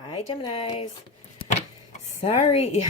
Hi, Geminis. Sorry,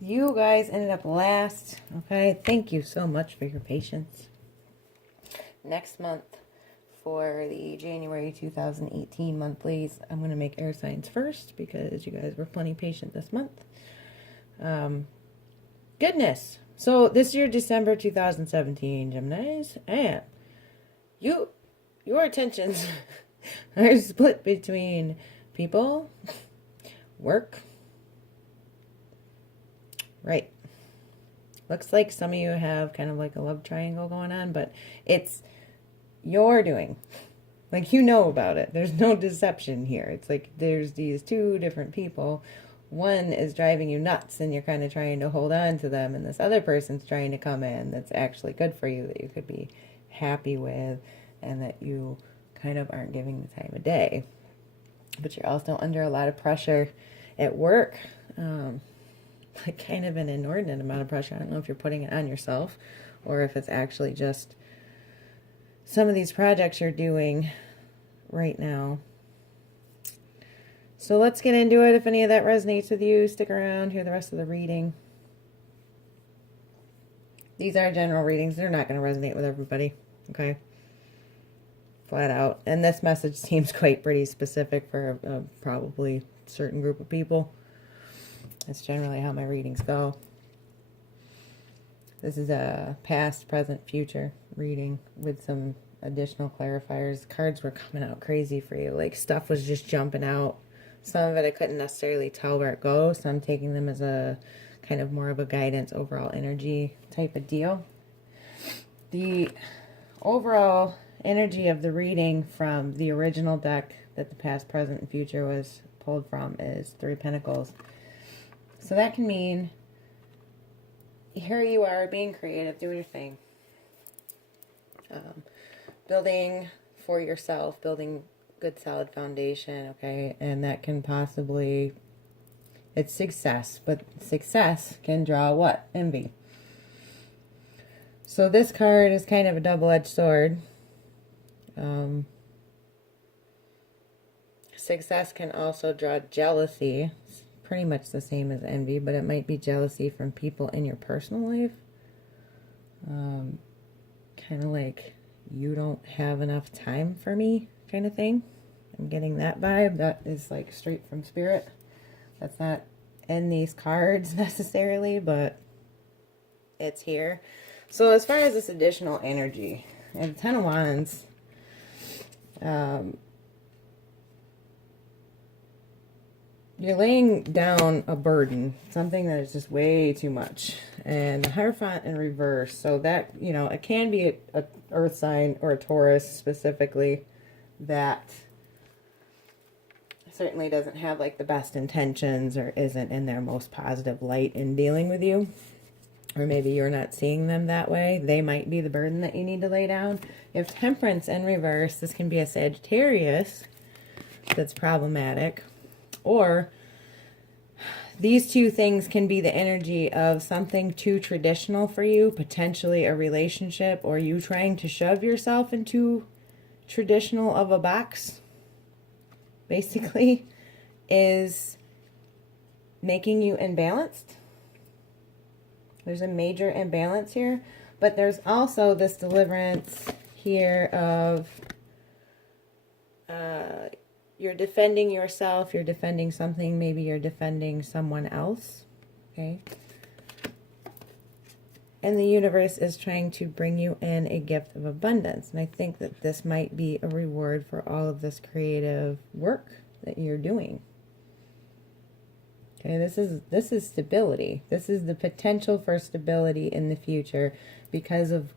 you guys ended up last. Okay, thank you so much for your patience. Next month, for the January 2018 monthlies, I'm going to make air signs first because you guys were plenty patient this month. Goodness. So this year, December 2017, Geminis, and your attentions are split between people, work. Right. Looks like some of you have kind of like a love triangle going on, but it's your doing. Like, you know about it. There's no deception here. It's like there's these two different people. One is driving you nuts and you're kind of trying to hold on to them, and this other person's trying to come in that's actually good for you, that you could be happy with, and that you kind of aren't giving the time of day. But you're also under a lot of pressure at work. Like kind of an inordinate amount of pressure. I don't know if you're putting it on yourself or if it's actually just some of these projects you're doing right now. So let's get into it. If any of that resonates with you, stick around, hear the rest of the reading. These are general readings. They're not going to resonate with everybody. Okay? Flat out. And this message seems quite pretty specific for a probably certain group of people. That's generally how my readings go. This is a past, present, future reading with some additional clarifiers. Cards were coming out crazy for you. Like, stuff was just jumping out. Some of it I couldn't necessarily tell where it goes, so I'm taking them as a kind of more of a guidance, overall energy type of deal. The overall energy of the reading from the original deck that the past, present, and future was pulled from is Three of Pentacles. So that can mean here you are being creative, doing your thing. Building for yourself, building good solid foundation, okay? And that can possibly, it's success, but success can draw what? Envy. So this card is kind of a double-edged sword. Success can also draw jealousy. It's pretty much the same as envy, but it might be jealousy from people in your personal life. Kind of like, you don't have enough time for me kind of thing. I'm getting that vibe. That is like straight from spirit. That's not in these cards necessarily, but it's here. So as far as this additional energy, and Ten of Wands, you're laying down a burden, something that is just way too much. And the Hierophant in reverse, so that, you know, it can be a earth sign or a Taurus specifically that certainly doesn't have like the best intentions or isn't in their most positive light in dealing with you. Or maybe you're not seeing them that way. They might be the burden that you need to lay down. If Temperance in reverse, this can be a Sagittarius that's problematic. Or these two things can be the energy of something too traditional for you, potentially a relationship, or you trying to shove yourself into traditional of a box, basically, is making you imbalanced. There's a major imbalance here, but there's also this deliverance here of you're defending yourself, you're defending something, maybe you're defending someone else, okay? And the universe is trying to bring you in a gift of abundance. And I think that this might be a reward for all of this creative work that you're doing. Okay, this is stability. This is the potential for stability in the future because of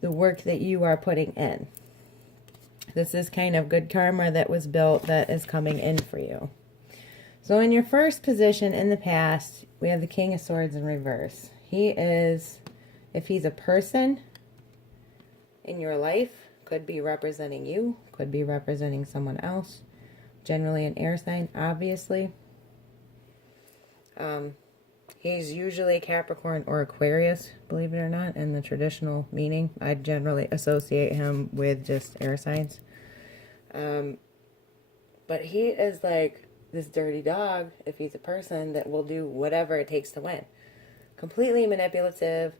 the work that you are putting in. This is kind of good karma that was built that is coming in for you. So in your first position in the past, we have the King of Swords in reverse. He is, if he's a person in your life, could be representing you, could be representing someone else. Generally an air sign, obviously. He's usually Capricorn or Aquarius, believe it or not, in the traditional meaning. I generally associate him with just air signs. But he is like this dirty dog, if he's a person, that will do whatever it takes to win. Completely manipulative,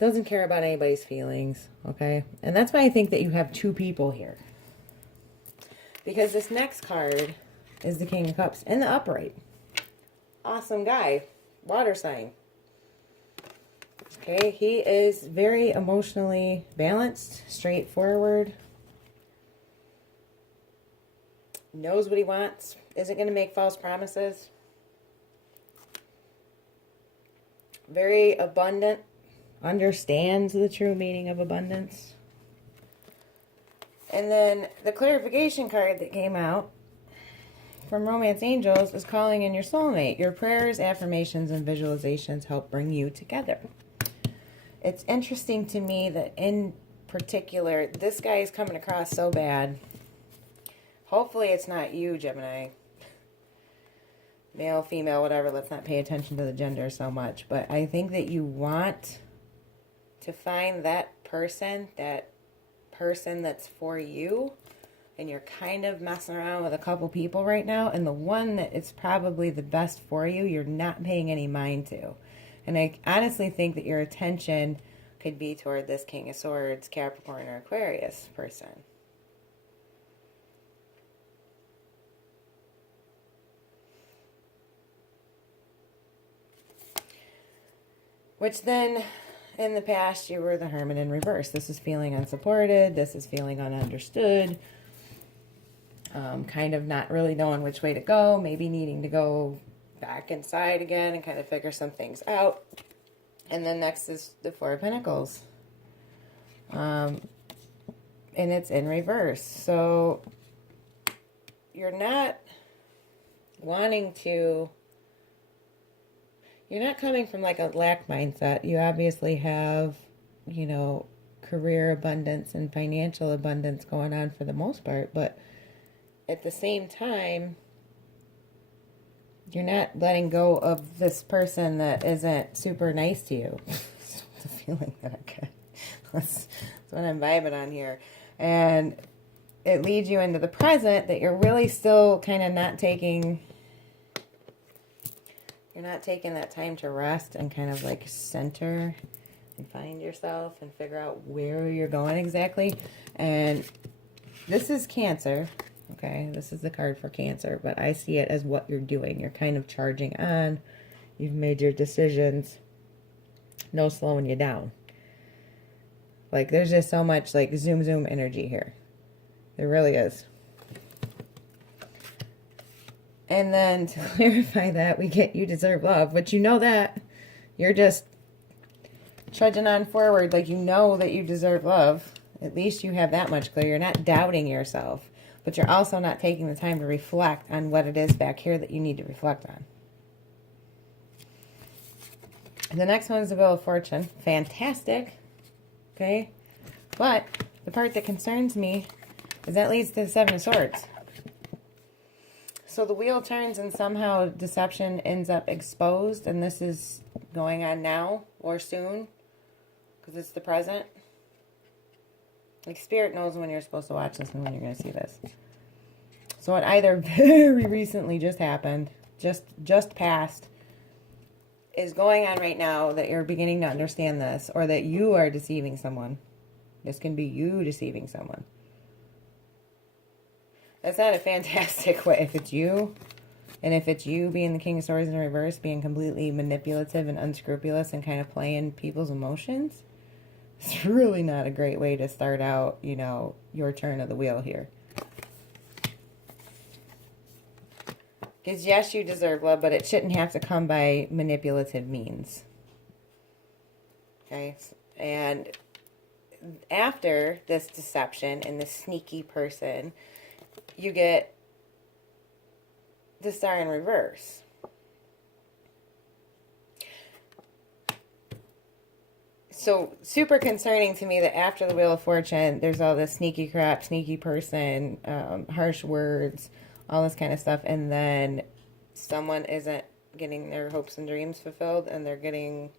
doesn't care about anybody's feelings, okay? And that's why I think that you have two people here. Because this next card is the King of Cups in the upright. Awesome guy. Water sign. Okay, he is very emotionally balanced, straightforward. Knows what he wants. Isn't going to make false promises. Very abundant. Understands the true meaning of abundance. And then the clarification card that came out from Romance Angels is calling in your soulmate. Your prayers, affirmations, and visualizations help bring you together. It's interesting to me that in particular, this guy is coming across so bad. Hopefully it's not you, Gemini. Male, female, whatever. Let's not pay attention to the gender so much. But I think that you want to find that person that's for you. And you're kind of messing around with a couple people right now. And the one that is probably the best for you, you're not paying any mind to. And I honestly think that your attention could be toward this King of Swords, Capricorn, or Aquarius person. Which then, in the past, you were the Hermit in reverse. This is feeling unsupported. This is feeling ununderstood. Kind of not really knowing which way to go. Maybe needing to go back inside again and kind of figure some things out. And then next is the Four of Pentacles. And it's in reverse. So you're not wanting to... You're not coming from like a lack mindset. You obviously have, you know, career abundance and financial abundance going on for the most part. But at the same time, you're not letting go of this person that isn't super nice to you. That's the feeling that I get. That's what I'm vibing on here. And it leads you into the present that you're really still kind of not taking... You're not taking that time to rest and kind of like center and find yourself and figure out where you're going exactly. And this is Cancer. Okay, this is the card for Cancer, but I see it as what you're doing. You're kind of charging on. You've made your decisions. No slowing you down. Like, there's just so much, like, zoom energy here. There really is. And then, to clarify that, we get you deserve love. But you know that. You're just trudging on forward like you know that you deserve love. At least you have that much clear. You're not doubting yourself. But you're also not taking the time to reflect on what it is back here that you need to reflect on. The next one is the Wheel of Fortune. Fantastic. Okay. But the part that concerns me is that leads to the Seven of Swords. So the wheel turns and somehow deception ends up exposed. And this is going on now or soon. Because it's the present. Like, Spirit knows when you're supposed to watch this and when you're going to see this. So it either very recently just happened, just passed, is going on right now that you're beginning to understand this, or that you are deceiving someone. This can be you deceiving someone. That's not a fantastic way if it's you. And if it's you being the King of Swords in reverse, being completely manipulative and unscrupulous and kind of playing people's emotions. It's really not a great way to start out, you know, your turn of the wheel here. Because yes, you deserve love, but it shouldn't have to come by manipulative means. Okay? And after this deception and this sneaky person, you get the Star in reverse. So, super concerning to me that after the Wheel of Fortune, there's all this sneaky crap, sneaky person, harsh words, all this kind of stuff. And then someone isn't getting their hopes and dreams fulfilled, and they're getting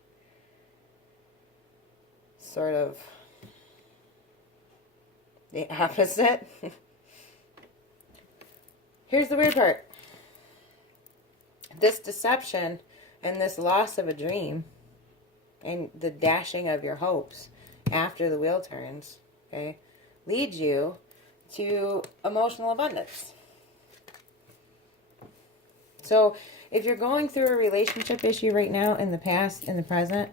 sort of the opposite. Here's the weird part. this deception and this loss of a dream and the dashing of your hopes after the wheel turns, okay, leads you to emotional abundance. So if you're going through a relationship issue right now, in the past, in the present,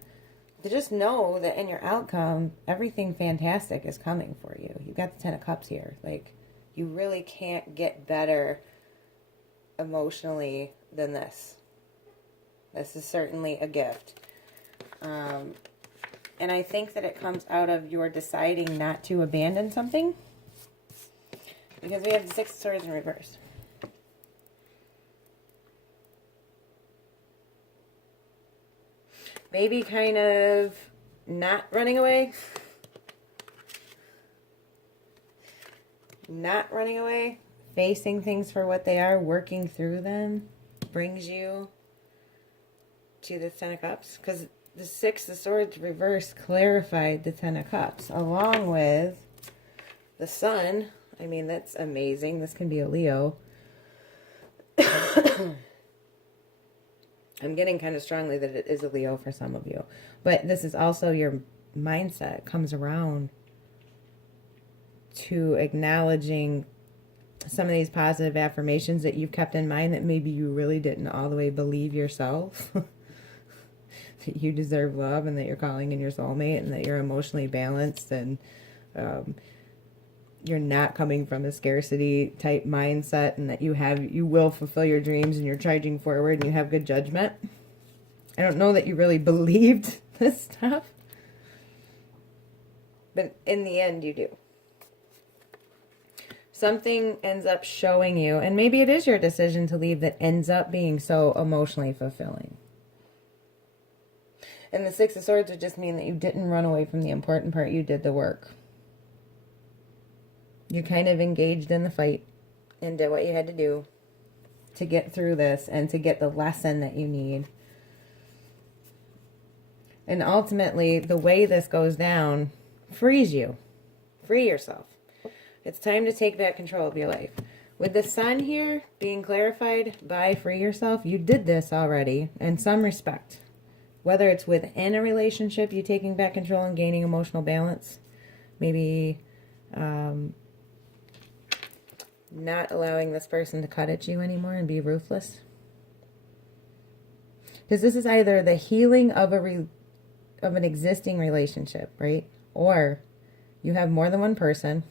to just know that in your outcome, everything fantastic is coming for you. You've got the Ten of Cups here. Like, you really can't get better emotionally than this. This is certainly a gift. And I think that it comes out of your deciding not to abandon something. Because we have the Six of Swords in reverse. Maybe kind of not running away. Not running away. Facing things for what they are, working through them, brings you to the Ten of Cups. Because the Six of Swords reverse clarified the Ten of Cups. Along with the Sun. I mean, that's amazing. This can be a Leo. I'm getting kind of strongly that it is a Leo for some of you. But this is also your mindset. It comes around to acknowledging some of these positive affirmations that you've kept in mind that maybe you really didn't all the way believe yourself. That you deserve love and that you're calling in your soulmate and that you're emotionally balanced and you're not coming from a scarcity type mindset and that you will fulfill your dreams and you're charging forward and you have good judgment. I don't know that you really believed this stuff, but in the end you do. Something ends up showing you, and maybe it is your decision to leave that ends up being so emotionally fulfilling. And the Six of Swords would just mean that you didn't run away from the important part. You did the work. You kind of engaged in the fight and did what you had to do to get through this and to get the lesson that you need. And ultimately, the way this goes down frees you. Free yourself. It's time to take back control of your life. With the Sun here being clarified by free yourself, you did this already in some respect. Whether it's within a relationship, you taking back control and gaining emotional balance. Maybe not allowing this person to cut at you anymore and be ruthless. Because this is either the healing of an existing relationship, right? Or you have more than one person.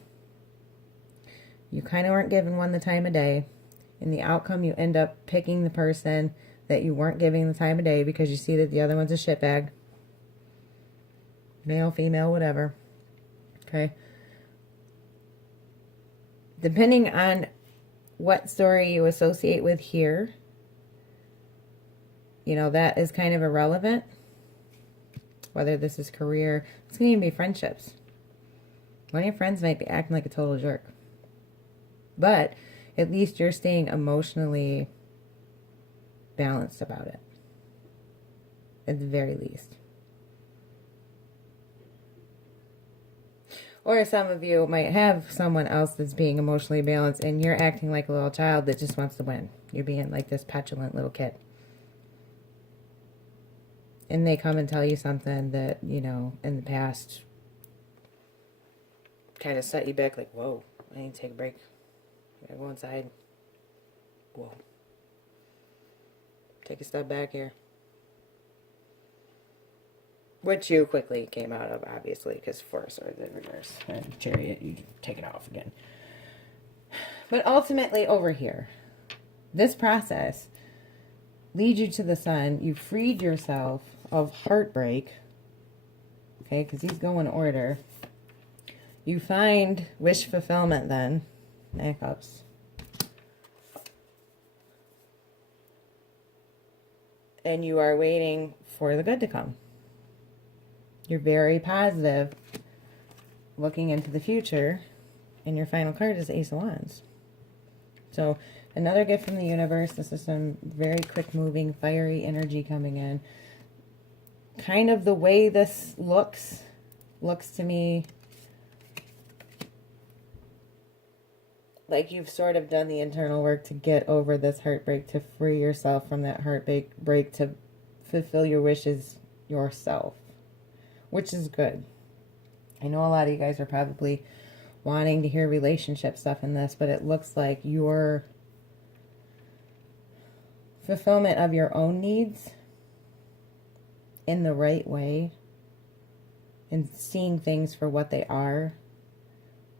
You kind of weren't giving one the time of day. In the outcome, you end up picking the person that you weren't giving the time of day because you see that the other one's a shitbag. Male, female, whatever. Okay. Depending on what story you associate with here, that is kind of irrelevant. Whether this is career, it's going to even be friendships. One of your friends might be acting like a total jerk. But at least you're staying emotionally balanced about it. At the very least. Or some of you might have someone else that's being emotionally balanced and you're acting like a little child that just wants to win. You're being like this petulant little kid. And they come and tell you something that, in the past kind of set you back like, whoa, I need to take a break. I gotta go inside. Whoa. Take a step back here. Which you quickly came out of, obviously, because Four of Swords in reverse. And Chariot, you take it off again. But ultimately, over here, this process leads you to the Sun. You freed yourself of heartbreak. Okay, because these go in order. You find wish fulfillment then. Nine of Cups. And you are waiting for the good to come. You're very positive looking into the future. And your final card is Ace of Wands. So, another gift from the universe. This is some very quick moving, fiery energy coming in. Kind of the way this looks to me like you've sort of done the internal work to get over this heartbreak, to free yourself from that heartbreak, to fulfill your wishes yourself, which is good. I know a lot of you guys are probably wanting to hear relationship stuff in this, but it looks like your fulfillment of your own needs in the right way and seeing things for what they are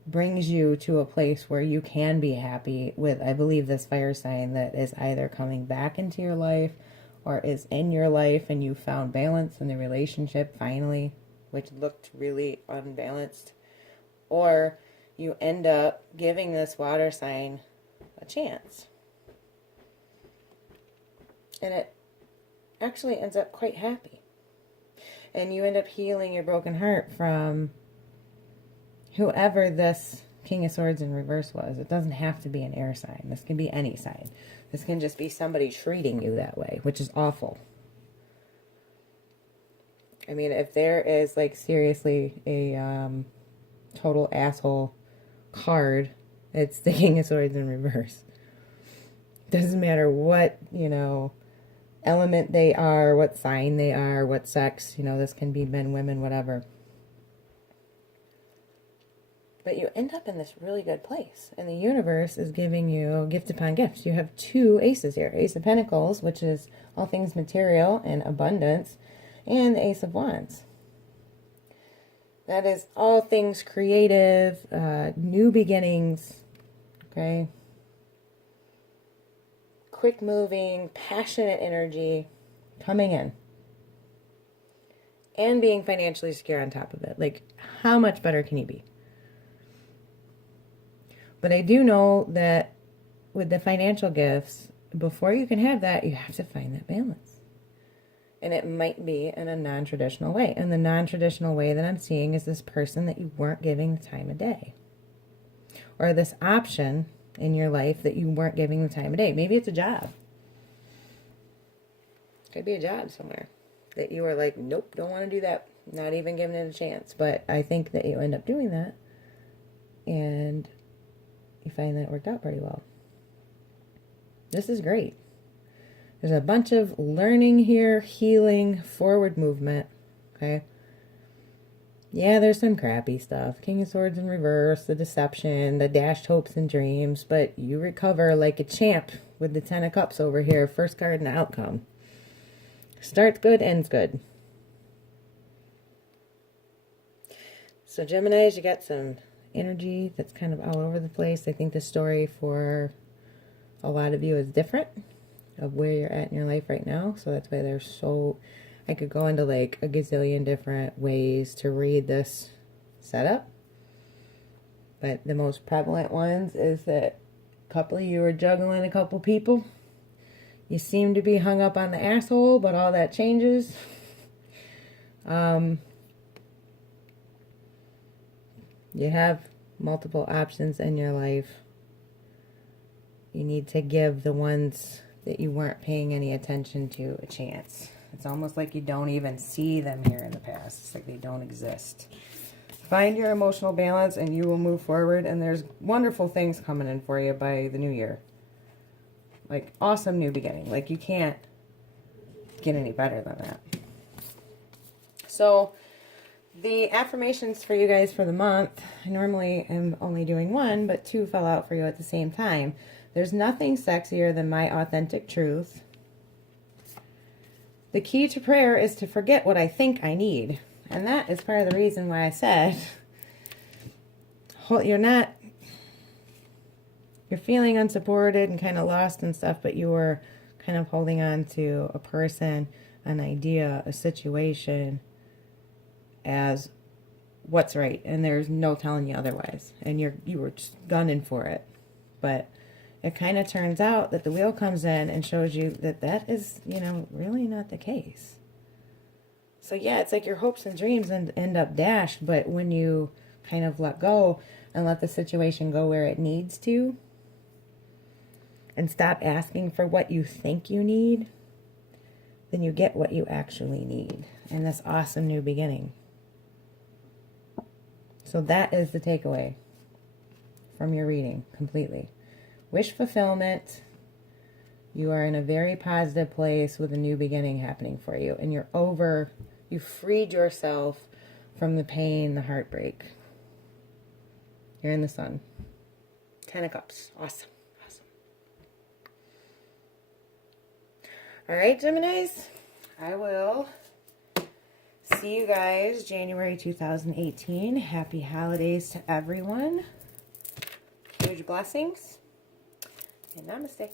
brings you to a place where you can be happy with, I believe, this fire sign that is either coming back into your life or is in your life, and you found balance in the relationship finally, which looked really unbalanced, or you end up giving this water sign a chance. And it actually ends up quite happy. And you end up healing your broken heart from whoever this King of Swords in reverse was. It doesn't have to be an air sign. This can be any sign. This can just be somebody treating you that way, which is awful. I mean, if there is, like, seriously a total asshole card, it's the King of Swords in reverse. Doesn't matter what, element they are, what sign they are, what sex, this can be men, women, whatever. But you end up in this really good place. And the universe is giving you gift upon gift. You have 2 aces here. Ace of Pentacles, which is all things material and abundance, and the Ace of Wands. That is all things creative, new beginnings, okay? Quick moving, passionate energy coming in. And being financially secure on top of it. Like, how much better can you be? But I do know that with the financial gifts, before you can have that, you have to find that balance. And it might be in a non-traditional way. And the non-traditional way that I'm seeing is this person that you weren't giving the time of day. Or this option in your life that you weren't giving the time of day. Maybe it's a job. Could be a job somewhere that you were like, nope, don't want to do that. Not even giving it a chance. But I think that you end up doing that. And you find that it worked out pretty well. This is great. There's a bunch of learning here, healing, forward movement. Okay. Yeah, there's some crappy stuff. King of Swords in reverse, the deception, the dashed hopes and dreams, but you recover like a champ with the 10 of Cups over here. First card and outcome. Starts good, ends good. So Geminis, you got some energy that's kind of all over the place. I think the story for a lot of you is different of where you're at in your life right now. So that's why there's so... I could go into like a gazillion different ways to read this setup. But the most prevalent ones is that a couple of you are juggling a couple people. You seem to be hung up on the asshole, but all that changes. You have multiple options in your life. You need to give the ones that you weren't paying any attention to a chance. It's almost like you don't even see them here in the past. It's like they don't exist. Find your emotional balance and you will move forward. And there's wonderful things coming in for you by the new year. Like awesome new beginning. Like you can't get any better than that. So the affirmations for you guys for the month, I normally am only doing 1, but 2 fell out for you at the same time. There's nothing sexier than my authentic truth. The key to prayer is to forget what I think I need. And that is part of the reason why I said, you're feeling unsupported and kind of lost and stuff, but you were kind of holding on to a person, an idea, a situation as what's right. And there's no telling you otherwise. And you were just gunning for it. But it kind of turns out that the wheel comes in and shows you that that is, really not the case. So yeah, it's like your hopes and dreams end up dashed, but when you kind of let go and let the situation go where it needs to, and stop asking for what you think you need, then you get what you actually need in this awesome new beginning. So that is the takeaway. from your reading completely. Wish fulfillment. You are in a very positive place with a new beginning happening for you. And you freed yourself from the pain, the heartbreak. You're in the sun. 10 of Cups. Awesome. Awesome. All right, Geminis. I will see you guys January 2018. Happy holidays to everyone. Huge blessings. And namaste.